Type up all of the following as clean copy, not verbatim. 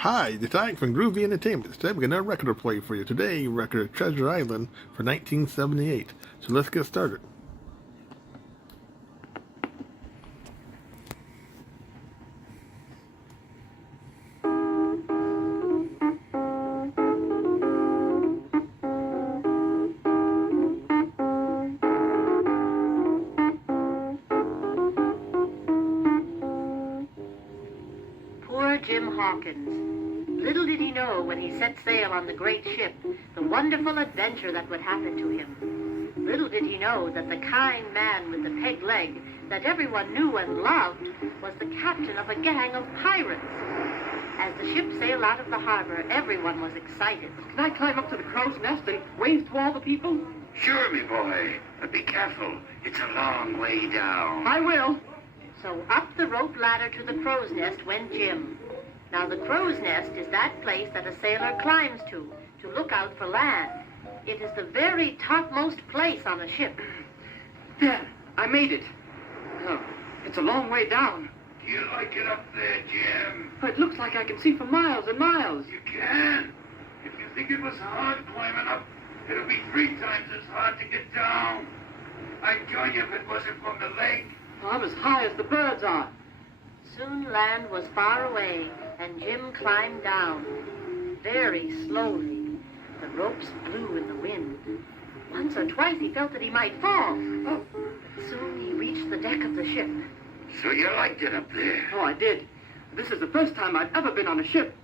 Hi, it's Ike from Groovy Entertainment. Today we got another record to play for you. Today, record Treasure Island for 1978. So let's get started. Poor Jim Hawkins. Little did he know when he set sail on the great ship the wonderful adventure that would happen to him. Little did he know that the kind man with the peg leg that everyone knew and loved was the captain of a gang of pirates. As the ship sailed out of the harbor, everyone was excited. Can I climb up to the crow's nest and wave to all the people? Sure, me boy, but be careful. It's a long way down. I will. So up the rope ladder to the crow's nest went Jim. Now the crow's nest is that place that a sailor climbs to look out for land. It is the very topmost place on a ship. There, I made it. Oh, it's a long way down. Do you like it up there, Jim? But it looks like I can see for miles and miles. You can. If you think it was hard climbing up, it'll be 3 times as hard to get down. I'd join you if it wasn't from the lake. I'm as high as the birds are. Soon land was far away, and Jim climbed down. Very slowly. The ropes blew in the wind. Once or twice he felt that he might fall. But soon he reached the deck of the ship. So you liked it up there? Oh, I did. This is the first time I've ever been on a ship.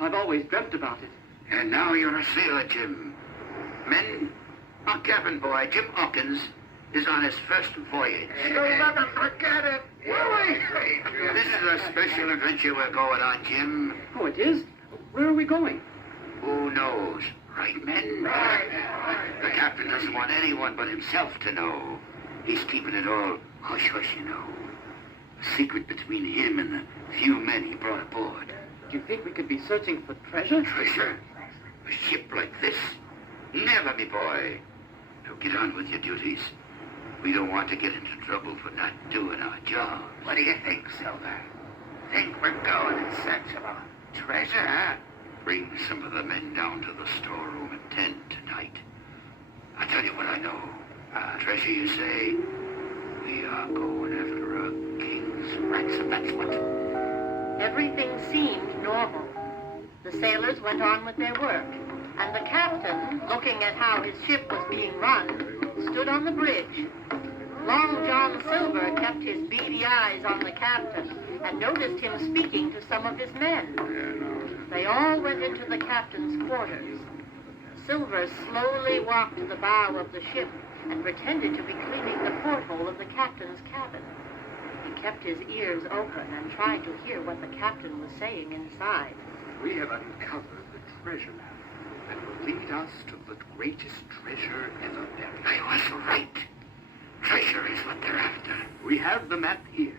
I've always dreamt about it. And now you're a sailor, Jim. Men, our cabin boy, Jim Hawkins, is on his first voyage. You'll never forget it, This is a special adventure we're going on, Jim. Oh, it is? Where are we going? Who knows? Right, men? The captain doesn't want anyone but himself to know. He's keeping it all hush-hush, you know. A secret between him and the few men he brought aboard. Do you think we could be searching for treasure? Treasure? A ship like this? Never, me boy. Now get on with your duties. We don't want to get into trouble for not doing our job. What do you think, Silver? Think we're going in search of a treasure, huh? Bring some of the men down to the storeroom at 10 tonight. I'll tell you what I know. Treasure, you say? We are going after a king's ransom, that's what. Everything seemed normal. The sailors went on with their work, and the captain, looking at how his ship was being run, stood on the bridge. Long John Silver kept his beady eyes on the captain and noticed him speaking to some of his men. They all went into the captain's quarters. Silver slowly walked to the bow of the ship and pretended to be cleaning the porthole of the captain's cabin. He kept his ears open and tried to hear what the captain was saying inside. We have uncovered the treasure map that will lead us to the greatest treasure ever buried. I was right. Treasure is what they're after. We have the map here.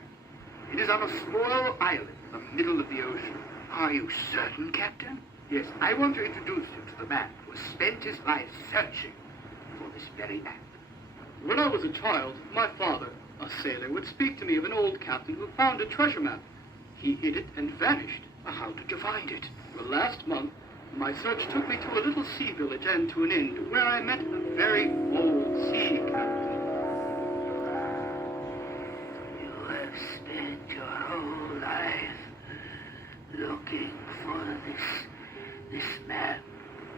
It is on a small island in the middle of the ocean. Are you certain, Captain? Yes, I want to introduce you to the man who has spent his life searching for this very map. When I was a child, my father, a sailor, would speak to me of an old captain who found a treasure map. He hid it and vanished. How did you find it? Well, last month, my search took me to a little sea village and to an inn where I met a very old sea captain. You have spent your whole life looking for this map.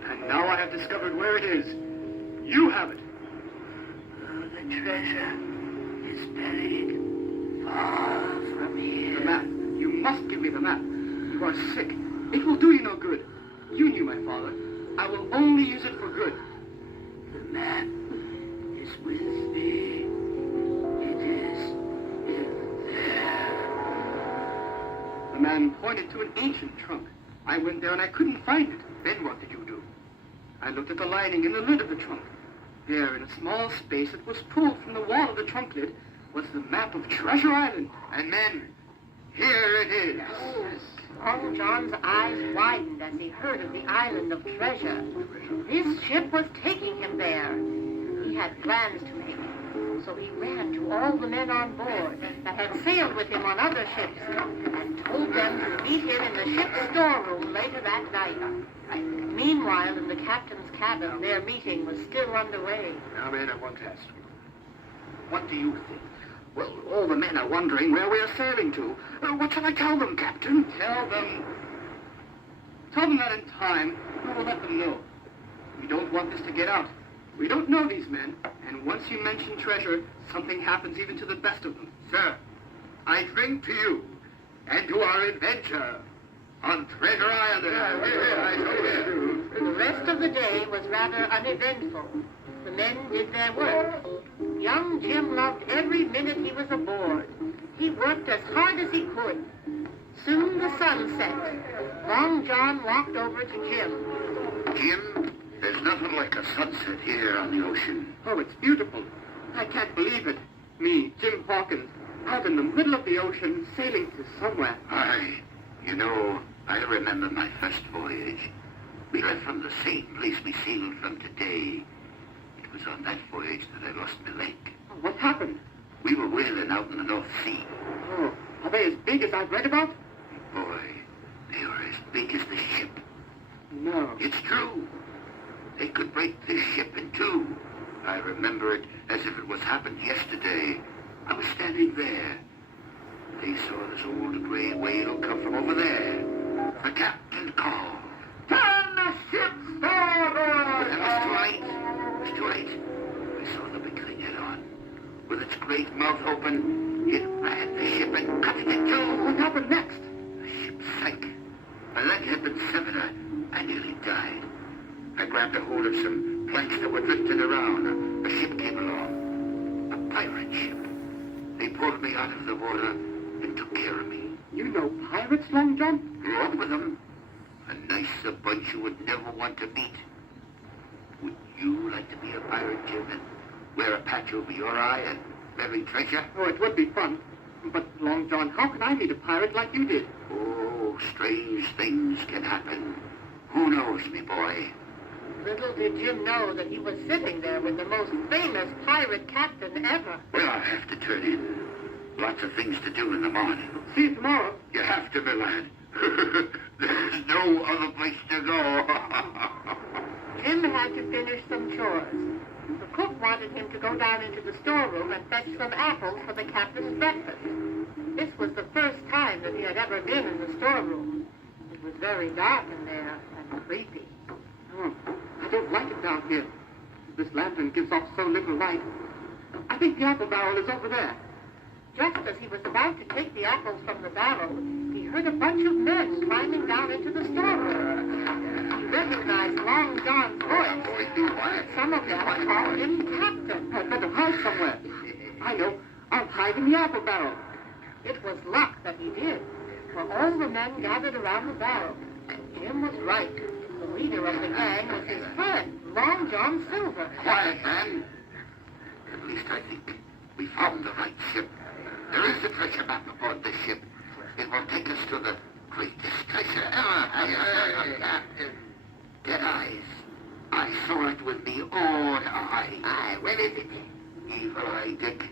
And now I have discovered where it is. You have it. The treasure is buried far from here. The map. You must give me the map. You are sick. It will do you no good. You knew my father. I will only use it for good. The map is with me. It is in there. The man pointed to an ancient trunk. I went there and I couldn't find it. Then what did you do? I looked at the lining and the lid of the trunk. There, in a small space that was pulled from the wall of the trunk lid, was the map of Treasure Island. And then, here it is. Long John's eyes widened as he heard of the island of treasure. This ship was taking him there. He had plans to make. So he ran to all the men on board that had sailed with him on other ships and told them to meet him in the ship's storeroom later that night. Meanwhile, in the captain's cabin, their meeting was still underway. Now, men, I want to ask you, what do you think? Well, all the men are wondering where we are sailing to. What shall I tell them, Captain? Tell them that in time we will let them know. We don't want this to get out. We don't know these men, and once you mention treasure, something happens even to the best of them. Sir, I drink to you and to our adventure on Treasure Island. The rest of the day was rather uneventful. The men did their work. Young Jim loved every minute he was aboard. He worked as hard as he could. Soon the sun set. Long John walked over to Jim. Jim, there's nothing like a sunset here on the ocean. Oh, it's beautiful. I can't believe it. Me, Jim Hawkins, out in the middle of the ocean, sailing to somewhere. I remember my first voyage. We left from the same place we sailed from today. It was on that voyage that I lost my leg. Oh, what happened? We were whaling out in the North Sea. Oh, are they as big as I've read about? Boy, they were as big as the ship. No. It's true. They could break this ship in two. I remember it as if it was happened yesterday. I was standing there. They saw this old gray whale come from over there. The captain called, "Turn the ship starboard!" But it was too late. It was too late. I saw the big thing head on. With its great mouth open, it ran the ship and cut it in two. What happened next? The ship sank. My leg had been severed. I nearly died. I grabbed a hold of some planks that were drifting around. A ship came along. A pirate ship. They pulled me out of the water and took care of me. You know pirates, Long John? Grew up with them. A nicer bunch you would never want to meet. Would you like to be a pirate, Jim, and wear a patch over your eye and bury treasure? Oh, it would be fun. But, Long John, how can I meet a pirate like you did? Oh, strange things can happen. Who knows, me boy? Little did Jim know that he was sitting there with the most famous pirate captain ever. Well, I have to turn in. Lots of things to do in the morning. See you tomorrow. You have to, my lad. There's no other place to go. Jim had to finish some chores. The cook wanted him to go down into the storeroom and fetch some apples for the captain's breakfast. This was the first time that he had ever been in the storeroom. It was very dark in there and creepy. Oh, I don't like it down here. This lantern gives off so little light. I think the apple barrel is over there. Just as he was about to take the apples from the barrel, he heard a bunch of men climbing down into the storeroom. He recognized Long John's voice. Some of them called him Captain. I'd better hide somewhere. I know. I'll hide in the apple barrel. It was luck that he did, for all the men gathered around the barrel. Jim was right. The leader of the gang was his friend, Long John Silver. Quiet, man. At least I think we found the right ship. There is a treasure map aboard this ship. It will take us to the greatest treasure ever. Captain. Dead eyes. I saw it with me own eyes. Aye, where is it? Evil Eye Dick.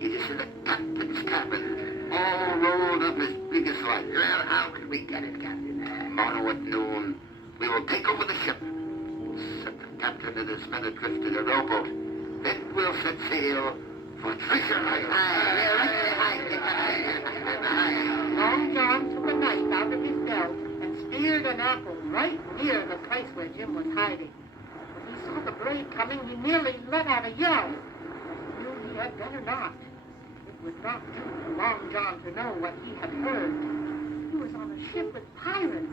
It is in the captain's cabin. All rolled up as big as life. Well, how can we get it, Captain? Tomorrow at noon, we will take over the ship. Set the captain and his men adrift in a rowboat. Then we'll set sail for Treasure Island. Long John took a knife out of his belt and speared an apple right near the place where Jim was hiding. When he saw the blade coming, he nearly let out a yell. He knew he had better not. It would not do for Long John to know what he had heard. He was on a ship with pirates.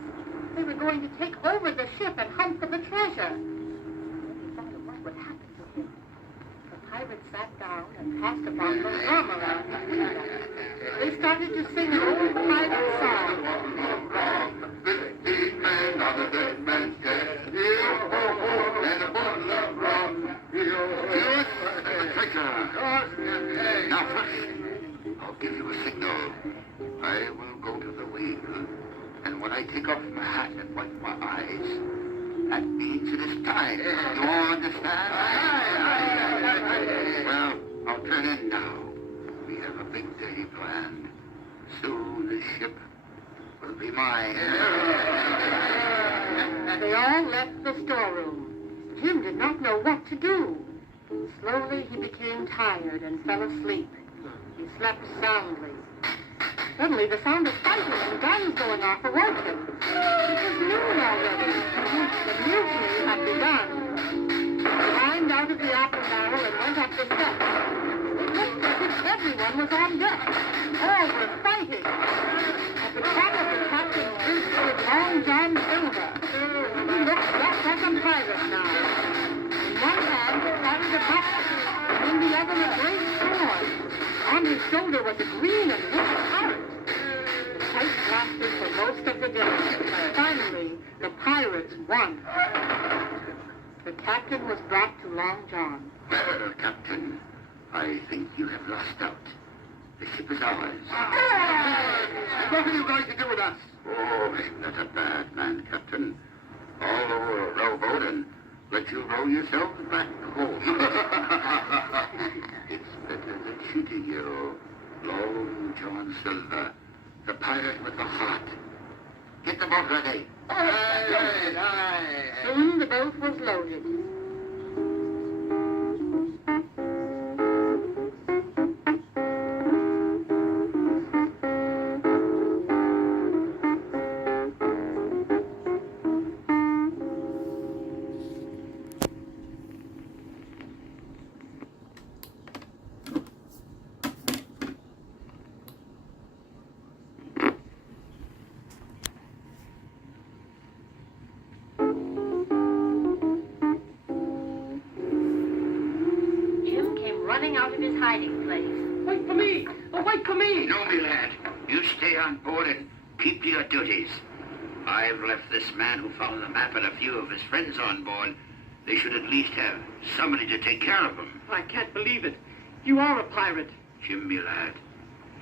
They were going to take over the ship and hunt for the treasure. Then he thought of what would happen to him. The pirates sat down and passed upon the drum around the window. They started to sing an old pirate song. 15 men on the dead man's head. And a bottle of rum. Yes, the treasure. Now first, I'll give you a signal. I will go to the wheel, and when I take off my hat and wipe my eyes, that means it is time. You all understand? Well, I'll turn in now. We have a big day planned. Soon the ship will be mine. They all left the storeroom. Jim did not know what to do. Slowly he became tired and fell asleep. He slept soundly. Suddenly the sound of fighting and guns going off awoke him. It was noon already. The mutiny had begun. He climbed out of the apple barrel and went up the steps. It looked as if everyone was on deck. All were fighting. At the top of the captain's bridge stood Long John Silver. He looked just like a pirate now. In one hand he carried a bucket, and in the other a great sword. On his shoulder was a green and white parrot. The fight lasted for most of the day. Finally, the pirates won. The captain was brought to Long John. Well, Captain, I think you have lost out. The ship is ours. What are you going to do with us? Oh, I'm not a bad man, Captain. I'll lower a rowboat and let you row yourselves back home. It's better than shooting you, Long John Silver, the pirate with the heart. Get the boat ready. Aye. Soon the boat was loaded. Jim came running out of his hiding place. Wait for me! Oh, wait for me! No, me lad. You stay on board and keep to your duties. I've left this man who found the map and a few of his friends on board. They should at least have somebody to take care of them. I can't believe it. You are a pirate. Jim, me lad,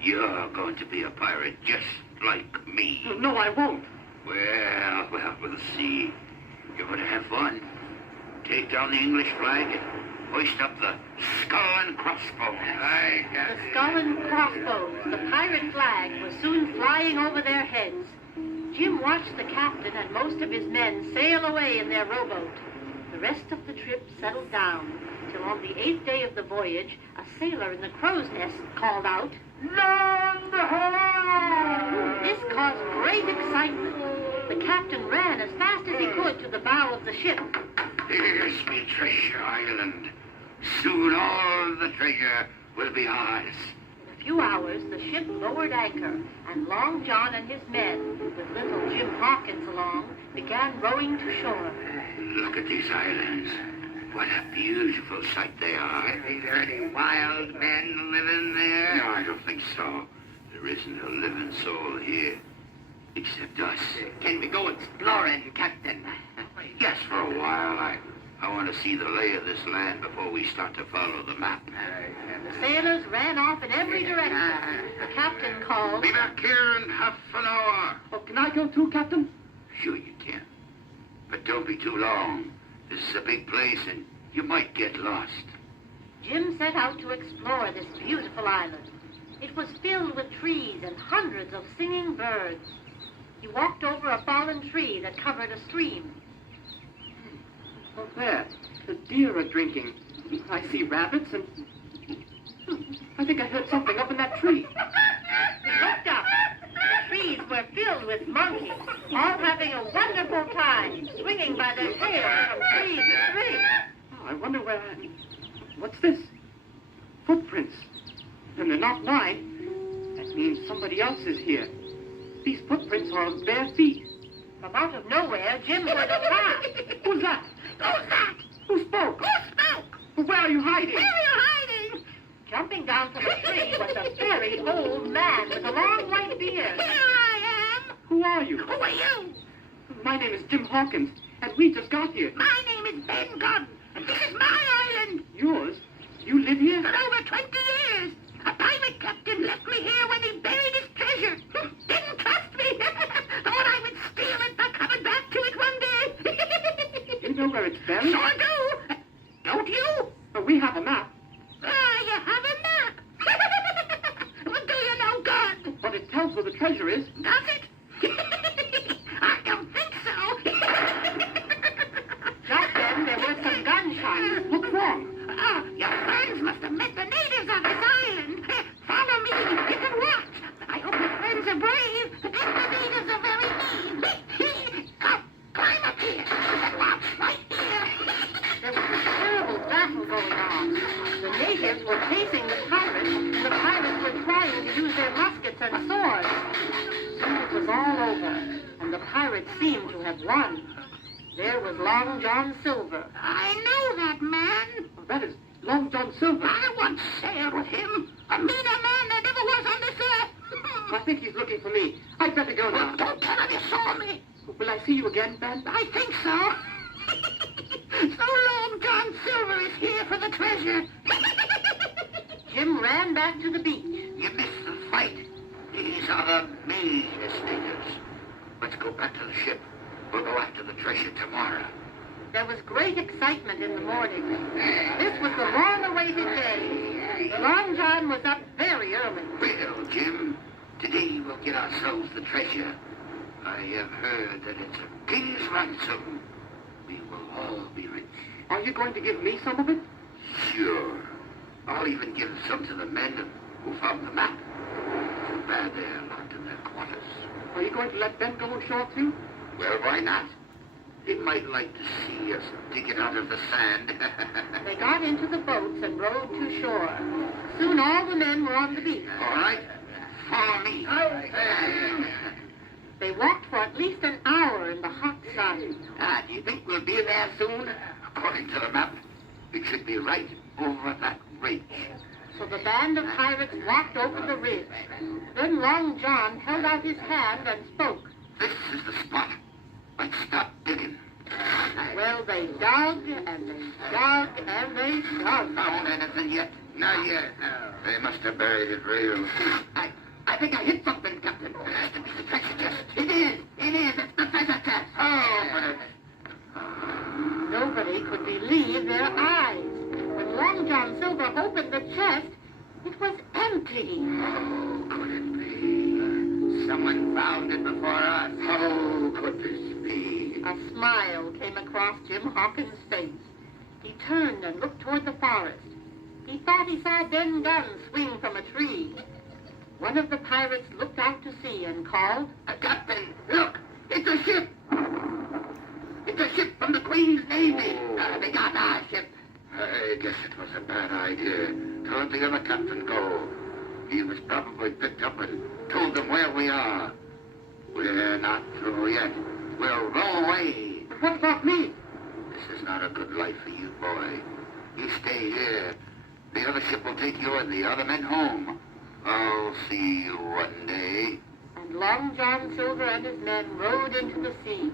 you're going to be a pirate just like me. No, I won't. Well, we'll see. You're going to have fun. Take down the English flag and hoist up the skull and crossbones. The skull and crossbones, the pirate flag, was soon flying over their heads. Jim watched the captain and most of his men sail away in their rowboat. The rest of the trip settled down, till on the 8th day of the voyage, a sailor in the crow's nest called out, "Land ho!" This caused great excitement. The captain ran as fast as he could to the bow of the ship. Here's me treasure island. Soon all the treasure will be ours. In a few hours, the ship lowered anchor, and Long John and his men, with little Jim Hawkins along, began rowing to shore. Look at these islands. What a beautiful sight they are. Is there any wild men living there? No, I don't think so. There isn't a living soul here, except us. Can we go exploring, Captain? Yes, for a while. I want to see the lay of this land before we start to follow the map. The sailors ran off in every direction. The captain called, Be back here in half an hour. Oh, can I go too, Captain? Sure you can. But don't be too long. This is a big place and you might get lost. Jim set out to explore this beautiful island. It was filled with trees and hundreds of singing birds. He walked over a fallen tree that covered a stream. Oh, there. The deer are drinking. I see rabbits and... I think I heard something up in that tree. He looked up. The trees were filled with monkeys, all having a wonderful time, swinging by their tails from tree to tree. Oh, I wonder where I... What's this? Footprints. And they're not mine. That means somebody else is here. These footprints are of bare feet. From out of nowhere, Jim heard a cry. Who's that? Who's that? Who spoke? Who spoke? Where are you hiding? Where are you hiding? Jumping down from a tree was a very old man with a long white beard. Here I am. Who are you? Who are you? My name is Jim Hawkins, and we just got here. My name is Ben Gunn, and this is my island. Yours? You live here? For over 20 years. A pirate captain left me here when he buried his treasure. Didn't trust me. Thought I would steal it by coming back to it one day. You know where it's buried? So I do. Don't you? But we have a map. Ah, you have pirates seemed to have won. There was Long John Silver. I know that man. That is Long John Silver. I once sailed with him. A meaner man there never was on this earth. I think he's looking for me. I'd better go now. Don't tell him you saw me. Will I see you again, Ben? I think so. So Long John Silver is here for the treasure. Jim ran back to the beach. You missed the fight. These are the meanest natives. Let's go back to the ship. We'll go after the treasure tomorrow. There was great excitement in the morning. This was the long-awaited day. The Long John was up very early. Well, Jim, today we'll get ourselves the treasure. I have heard that it's a king's ransom. We will all be rich. Are you going to give me some of it? Sure. I'll even give some to the men who found the map. Too bad they're locked in their quarters. Are you going to let Ben go ashore too? Well, why not? They might like to see us dig it out of the sand. They got into the boats and rowed to shore. Soon all the men were on the beach. All right, follow me. They walked for at least an hour in the hot sun. Do you think we'll be there soon? According to the map, it should be right over that ridge. So the band of pirates walked over the ridge. Then Long John held out his hand and spoke. This is the spot. Let's start digging. Well, they dug and they dug and they dug. Found anything yet? Not yet. They must have buried it real. I think I hit something, Captain. It's the treasure chest. It is. It's the treasure chest. Oh, but it's... Nobody could believe their eyes. When Long John Silver opened the chest, it was empty. Oh, could it be? Someone found it before us. How could this be? A smile came across Jim Hawkins' face. He turned and looked toward the forest. He thought he saw Ben Gunn swing from a tree. One of the pirates looked out to sea and called, Captain, look. It's a ship. It's a ship from the Queen's Navy. They got our ship. I guess it was a bad idea to let the other captain go. He was probably picked up and told them where we are. We're not through yet. We'll row away. What about me? This is not a good life for you, boy. You stay here. The other ship will take you and the other men home. I'll see you one day. and Long John Silver and his men rowed into the sea.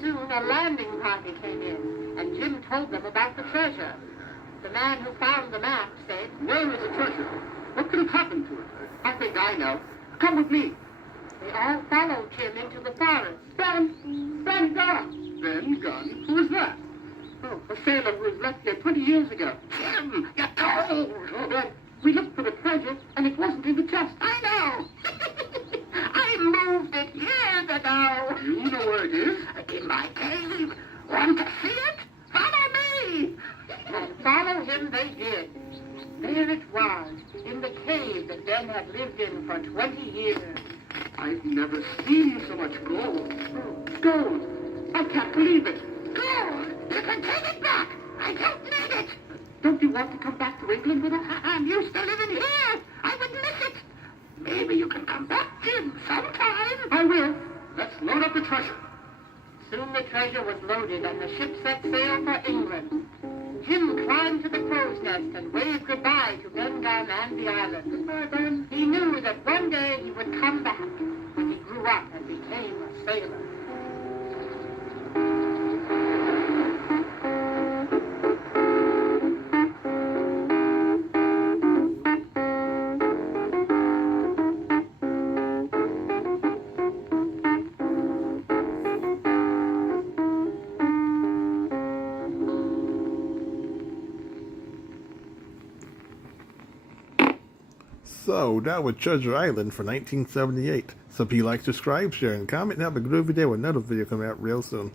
Soon a landing party came in, and Jim told them about the treasure. The man who found the map said, Where is the treasure? What could have happened to it? I think I know. Come with me. they all followed Jim into the forest. Ben Gunn. Ben Gunn? Who is that? Oh, a sailor who was left here 20 years ago. Jim, you're cold. Oh, Ben, we looked for the treasure, and it wasn't in the chest. I know. I moved it years ago. You know where it is? In my cave. Want to see it? Follow me. And follow him they did. There it was, in the cave that Ben had lived in for 20 years. I've never seen so much gold. Gold! I can't believe it. Gold. You can take it back. I don't need it. Don't you want to come back to England with us? I'm used to living here. I would miss it. Maybe you can come back, Jim, sometime. I will. Let's load up the treasure. Soon the treasure was loaded and the ship set sail for England. Jim climbed to the crow's nest and waved goodbye to Ben Gunn and the island. Goodbye, Ben. He knew that one day he would come back when he grew up and became a sailor. So, that was Treasure Island for 1978. So if you like, subscribe, share, and comment, and have a groovy day with another video coming out real soon.